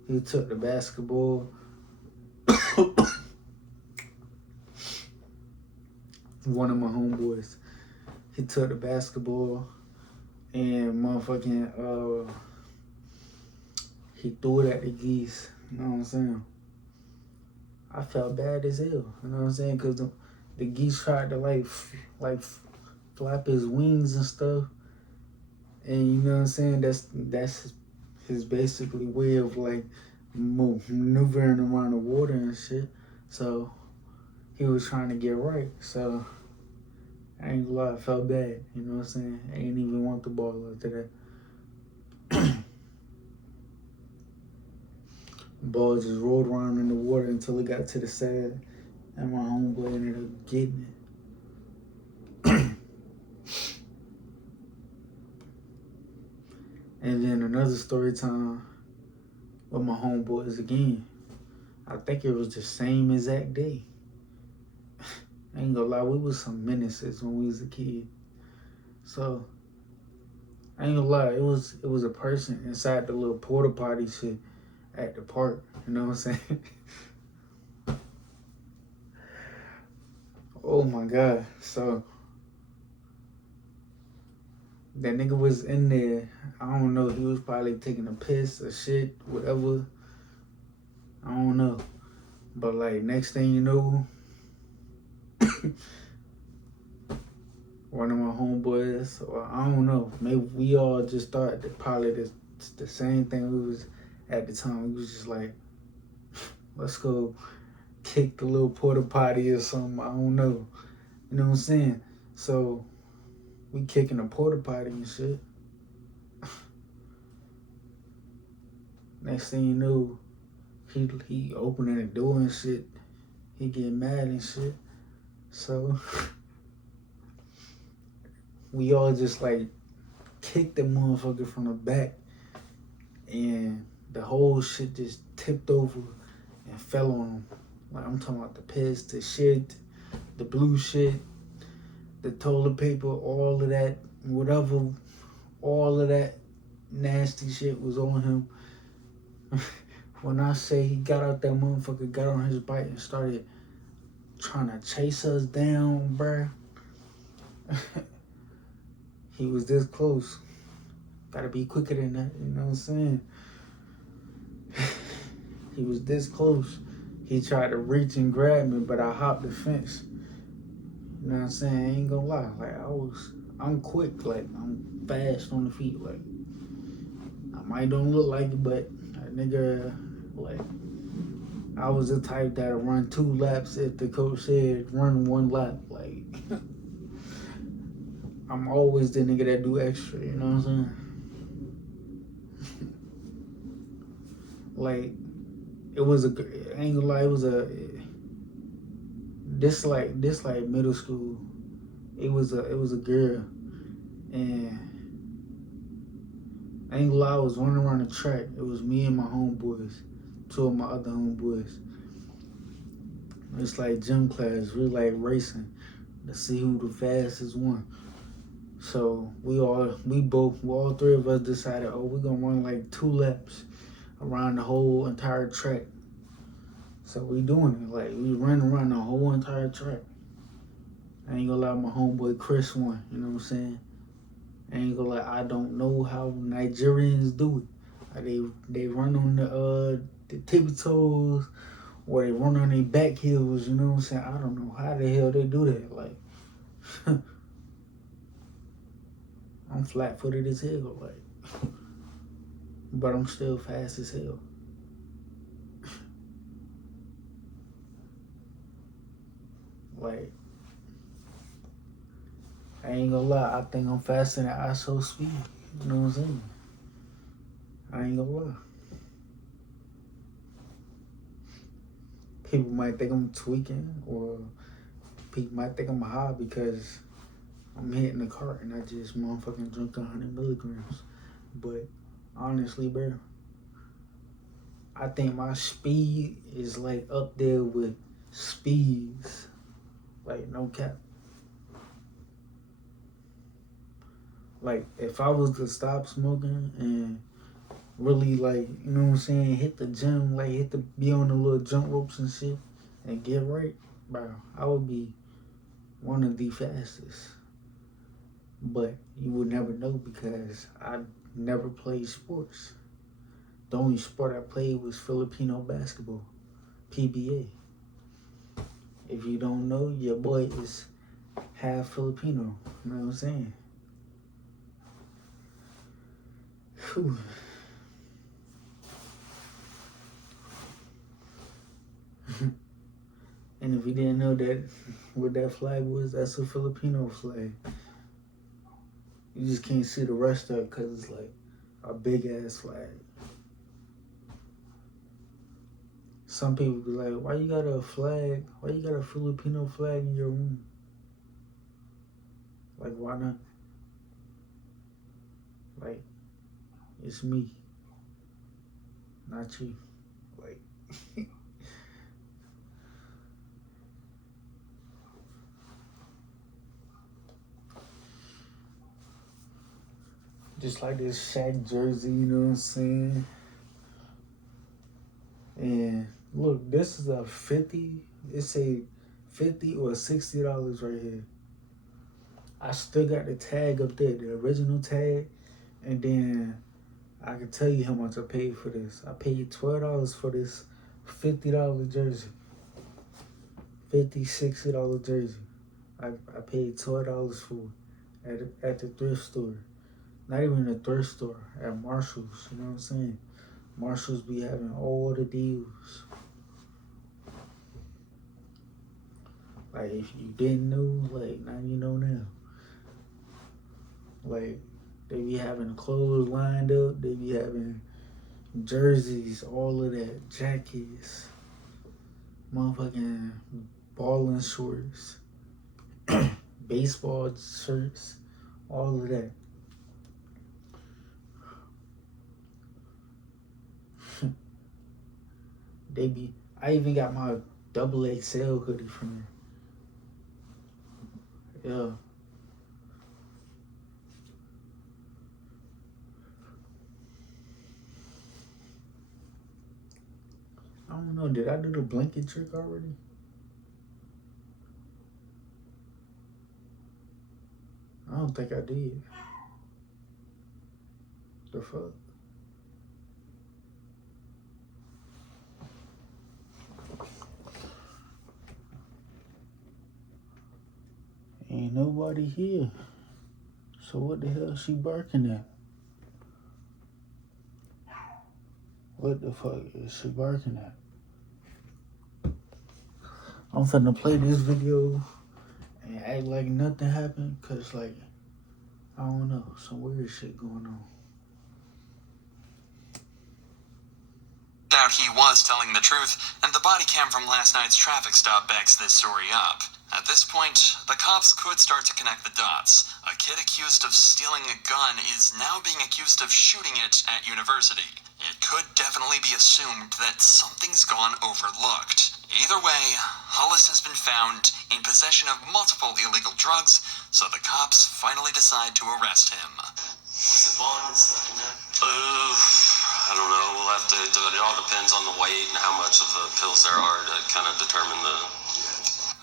he took the basketball. One of my homeboys, he took the basketball and motherfucking he threw it at the geese. You know what I'm saying? I felt bad as hell. You know what I'm saying? Cause the geese tried to like flap his wings and stuff. And you know what I'm saying? That's his basically way of like maneuvering around the water and shit. So he was trying to get right. So I ain't gonna lie, I felt bad. You know what I'm saying? I ain't even want the ball after that. Ball just rolled around in the water until it got to the side, and my homeboy ended up getting it. And then another story time with my homeboys again. I think it was the same exact day. I ain't gonna lie, we was some menaces when we was a kid. So I ain't gonna lie, it was a person inside the little porta potty shit at the park. You know what I'm saying? Oh my God. So that nigga was in there. I don't know. He was probably taking a piss or shit, whatever. I don't know. But like next thing you know, one of my homeboys, or I don't know, maybe we all just thought that probably the same thing we was at the time. We was just like, let's go kick the little porta potty or something. I don't know. You know what I'm saying? So we kicking the porta potty and shit. Next thing you know, he opening the door and shit. He getting mad and shit. So we all just like kicked the motherfucker from the back, and the whole shit just tipped over and fell on him. Like I'm talking about the piss, the shit, the blue shit, the toilet paper, all of that, whatever, all of that nasty shit was on him. When I say he got out that motherfucker, got on his bike and started trying to chase us down, bruh. He was this close. Gotta be quicker than that, you know what I'm saying? He was this close. He tried to reach and grab me, but I hopped the fence. You know what I'm saying? I ain't gonna lie. Like I'm quick. Like I'm fast on the feet. Like I might don't look like it, but a nigga, like I was the type that'll run 2 laps if the coach said run 1 lap. Like I'm always the nigga that do extra. You know what I'm saying? Like it was a, I ain't gonna lie, it was a, this like middle school. It was a girl, and I ain't gonna lie, I was running around the track. It was me and my homeboys, 2 of my other homeboys. It's like gym class. We like racing to see who the fastest one. So all 3 of us decided, oh, we're gonna run like 2 laps around the whole entire track. So we doing it. Like we running around the whole entire track. I ain't gonna lie, my homeboy Chris won. You know what I'm saying? I ain't gonna lie, I don't know how Nigerians do it. They run on the tippy toes, or they run on their back heels. You know what I'm saying? I don't know how the hell they do that. Like I'm flat-footed as hell, like, but I'm still fast as hell. Like, I ain't gonna lie, I think I'm faster than ISO speed. You know what I'm saying? I ain't gonna lie. People might think I'm tweaking, or people might think I'm high because I'm hitting the cart and I just motherfucking drink 100 milligrams. But honestly, bro, I think my speed is like up there with speeds. Like, no cap. Like, if I was to stop smoking and really, like, you know what I'm saying, hit the gym, like, be on the little jump ropes and shit and get right, bro, I would be one of the fastest. But you would never know because I never played sports. The only sport I played was Filipino basketball, PBA. If you don't know, your boy is half Filipino. You know what I'm saying? Whew. And if you didn't know that, what that flag was, that's a Filipino flag. You just can't see the rest of it because it's like a big ass flag. Some people be like, why you got a flag? Why you got a Filipino flag in your room? Like, why not? Like, it's me, not you. Like, just like this Shaq jersey, you know what I'm saying? And look, this is a 50. It's a $50 or $60 right here. I still got the tag up there, the original tag, and then I can tell you how much I paid for this. I paid $12 for this $50 jersey. $60 jersey. I paid $12 for it at the thrift store. Not even a thrift store, at Marshall's, you know what I'm saying? Marshall's be having all the deals. Like, if you didn't know, like, now you know now. Like, they be having clothes lined up. They be having jerseys, all of that, jackets, motherfucking balling shorts, baseball shirts, all of that. I even got my XXL hoodie from there. Yeah. I don't know, did I do the blanket trick already? I don't think I did. The fuck? Ain't nobody here. So what the hell is she barking at? What the fuck is she barking at? I'm finna play this video and act like nothing happened, cause like, I don't know, some weird shit going on. Out he was telling the truth, and the body cam from last night's traffic stop backs this story up. At this point, the cops could start to connect the dots. A kid accused of stealing a gun is now being accused of shooting it at university. It could definitely be assumed that something's gone overlooked. Either way, Hollis has been found in possession of multiple illegal drugs, so the cops finally decide to arrest him. What's the bond and stuff in there? I don't know. We'll have to do it. It all depends on the weight and how much of the pills there are to kind of determine the...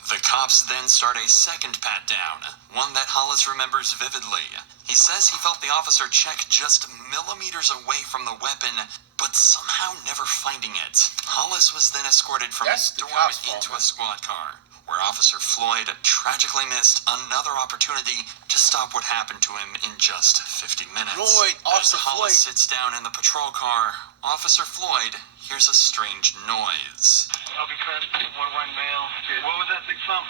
The cops then start a second pat-down, one that Hollis remembers vividly. He says he felt the officer check just millimeters away from the weapon, but somehow never finding it. Hollis was then escorted from his dorm into a squad car, where Officer Floyd tragically missed another opportunity to stop what happened to him in just 50 minutes. As Hollis sits down in the patrol car, Officer Floyd hears a strange noise. I'll be correct. 1-1 male. What was that big thump?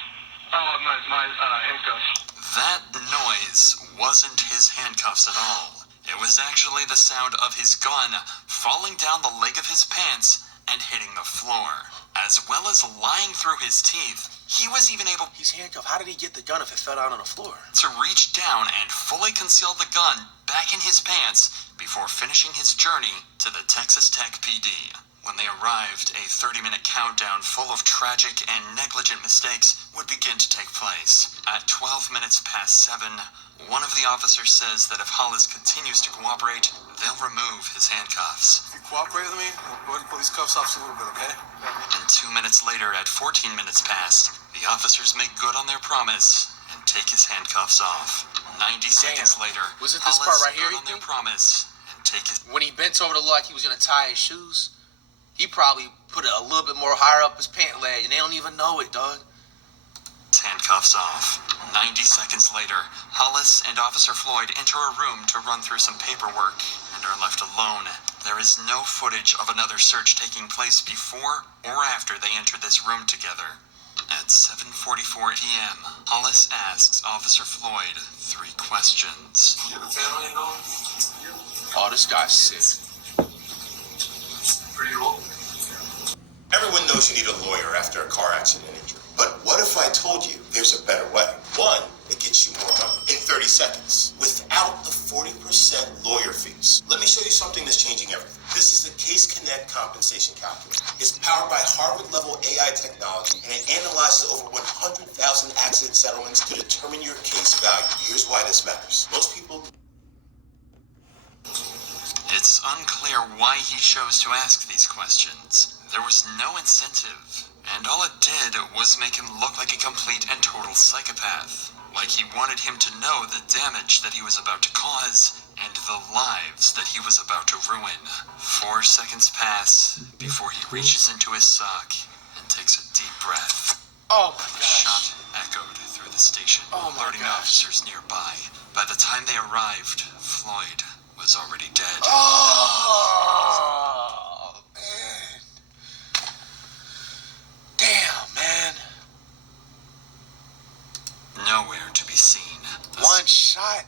My handcuffs. That noise wasn't his handcuffs at all. It was actually the sound of his gun falling down the leg of his pants and hitting the floor, as well as lying through his teeth. He was even able... He's handcuffed. How did he get the gun if it fell down on the floor? ...to reach down and fully conceal the gun back in his pants before finishing his journey to the Texas Tech PD. When they arrived, a 30-minute countdown full of tragic and negligent mistakes would begin to take place. At 12 minutes past 7, one of the officers says that if Hollis continues to cooperate, they'll remove his handcuffs. If you cooperate with me, I'll go ahead and pull these cuffs off a little bit, okay? And 2 minutes later, at 14 minutes past, the officers make good on their promise and take his handcuffs off. 90 seconds later, was it this Hollis part right here, good on their promise and take his... When he bent over to look like he was going to tie his shoes, he probably put it a little bit more higher up his pant leg, and they don't even know it, dog. Handcuffs off. 90 seconds later, Hollis and Officer Floyd enter a room to run through some paperwork and are left alone. There is no footage of another search taking place before or after they enter this room together. At 7:44 p.m., Hollis asks Officer Floyd 3 questions. You have a family at home? Oh, this guy's sick. Pretty old. Everyone knows you need a lawyer after a car accident injury. But what if I told you there's a better way? One that gets you more money in 30 seconds without the 40% lawyer fees. Let me show you something that's changing everything. This is the Case Connect compensation calculator. It's powered by Harvard-level AI technology, and it analyzes over 100,000 accident settlements to determine your case value. Here's why this matters. Most people... It's unclear why he chose to ask these questions. There was no incentive, and all it did was make him look like a complete and total psychopath. Like he wanted him to know the damage that he was about to cause, and the lives that he was about to ruin. 4 seconds pass before he reaches into his sock and takes a deep breath. Oh my The gosh. shot echoed through the station, alerting officers nearby. By the time they arrived, Floyd was already dead. Oh, man. Damn, man. Nowhere to be seen. One shot.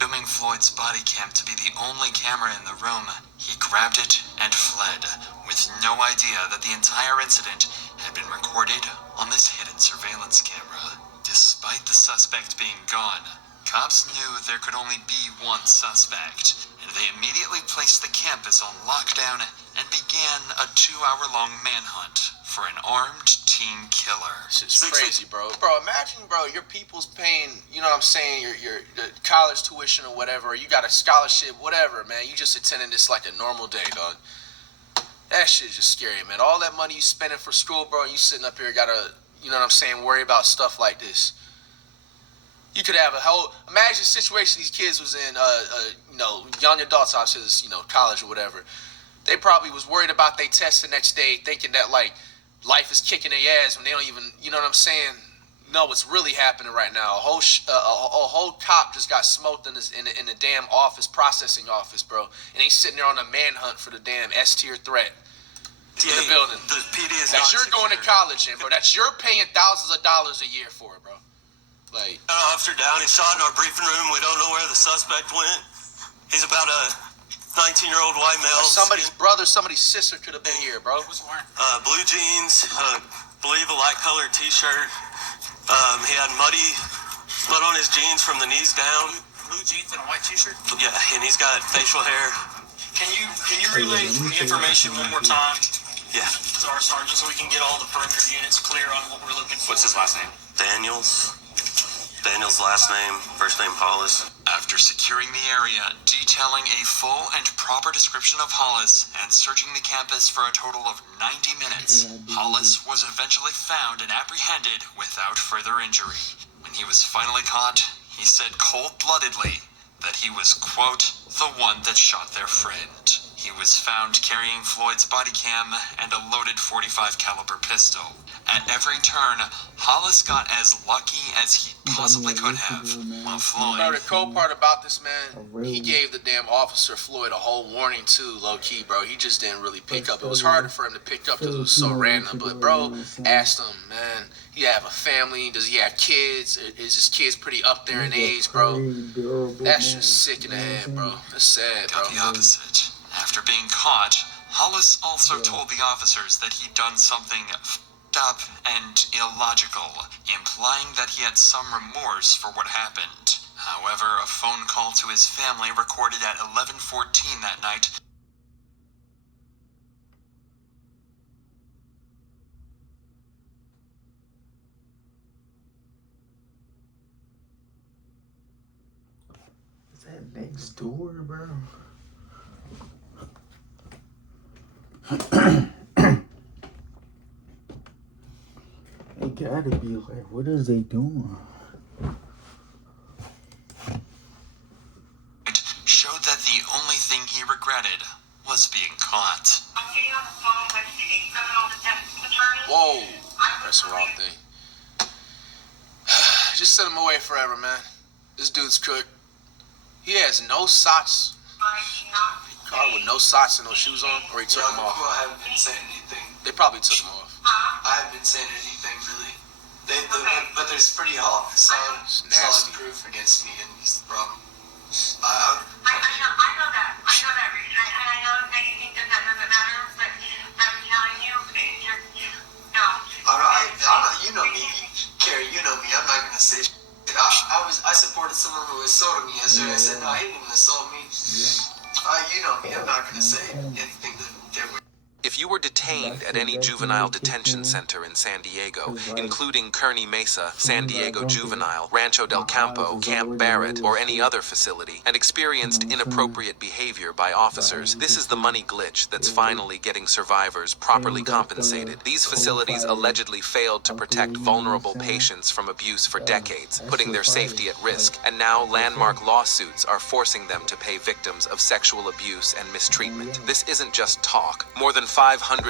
Assuming Floyd's body cam to be the only camera in the room, he grabbed it and fled, with no idea that the entire incident had been recorded on this hidden surveillance camera. Despite the suspect being gone, cops knew there could only be one suspect, and they immediately placed the campus on lockdown and began a 2-hour-long manhunt for an armed teen killer. It's crazy, bro. Bro, imagine, bro, your people's paying, you know what I'm saying, your college tuition or whatever, or you got a scholarship, whatever, man. You just attending this like a normal day, dog. That shit's just scary, man. All that money you spending for school, bro, and you sitting up here gotta, you know what I'm saying, worry about stuff like this. You could have a whole, imagine the situation these kids was in, you know, young adults, I says, you know, college or whatever. They probably was worried about their test the next day, thinking that, like, life is kicking their ass when they don't even, you know what I'm saying, know what's really happening right now. A whole cop just got smoked in the damn office, processing office, bro. And they sitting there on a manhunt for the damn S-tier threat in the building. The PD is that not you're going to college in, bro. That's you're paying thousands of dollars a year for it, bro. Like, Officer down. He shot in our briefing room. We don't know where the suspect went. He's about a 19-year-old white male. Somebody's brother, somebody's sister could have been here, bro. Blue jeans, believe a light-colored T-shirt. He had mud on his jeans from the knees down. Blue jeans and a white T-shirt. Yeah, and he's got facial hair. Can you relay the information one more time? Yeah. To our sergeant, so we can get all the perimeter units clear on what we're looking for. What's his last name? Daniel's last name, first name Hollis. After securing the area, detailing a full and proper description of Hollis, and searching the campus for a total of 90 minutes, Hollis was eventually found and apprehended without further injury. When he was finally caught, he said cold-bloodedly that he was, quote, the one that shot their friend. He was found carrying Floyd's body cam and a loaded .45 caliber pistol. At every turn, Hollis got as lucky as he possibly could have, while Floyd... Bro, the cool part about this, man, he gave the damn officer Floyd a whole warning too, low-key, bro. He just didn't really pick up. It was harder for him to pick up because it was so random. But, bro, asked him, man, he have a family? Does he have kids? Is his kids pretty up there in age, bro? That's just sick in the head, bro. That's sad, bro. Got the opposite. After being caught, Hollis also told the officers that he'd done something up and illogical, implying that he had some remorse for what happened. However, a phone call to his family recorded at 11:14 that night Is that next door, bro? They gotta be like, what is they doing? showed that the only thing he regretted was being caught. Whoa, that's the wrong thing. Just set him away forever, man. This dude's cooked. He has no socks. Caught with no socks and no shoes on, or he took them off. I haven't been saying anything. They probably took them off. I haven't been saying anything. But there's pretty solid proof against me, and it's the problem. I know that, Reed. And I know that you think that doesn't matter, but I'm telling you, no. You know me, Carrie. You know me. I'm not gonna say. I supported someone who assaulted me yesterday. I said no, he didn't even assault me. You know me. I'm not gonna say anything that would. If you were detained at any juvenile detention center in San Diego, including Kearney Mesa, San Diego Juvenile, Rancho del Campo, Camp Barrett, or any other facility, and experienced inappropriate behavior by officers, this is the money glitch that's finally getting survivors properly compensated. These facilities allegedly failed to protect vulnerable patients from abuse for decades, putting their safety at risk, and now landmark lawsuits are forcing them to pay victims of sexual abuse and mistreatment. This isn't just talk. More than 500